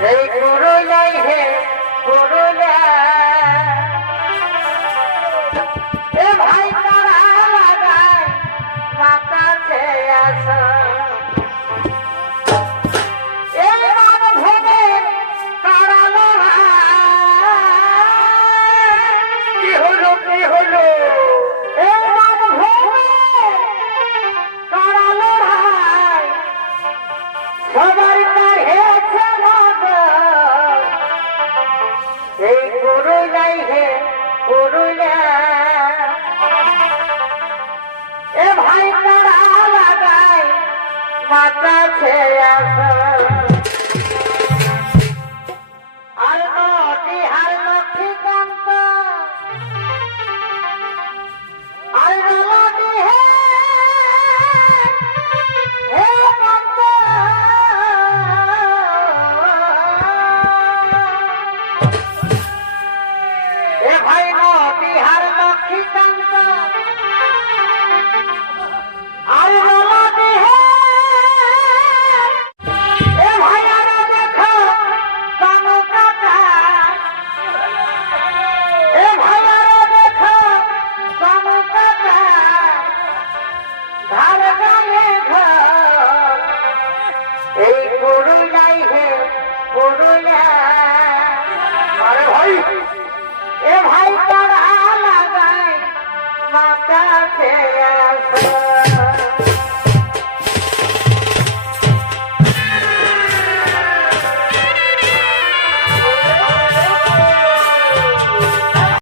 করুলাই হে করুলা এ ভাই তারা লাগায় মাতা ছে আসা এ মান হে করুলা এ ভাই লাগাই মাতা ছে আসা আর নটি আর এ ভাই নটি আর লক্ষ্মীকান্ত আর নটি হে এ ভাইয়ারা দেখো কানু কাকা এ ভাইয়ারা দেখো কানু কাকা ঘর গায়ে ঘর। এই করুলাই হে করুলা আরে ভাই। এ ভাই তারা লাগাই মাথা আসা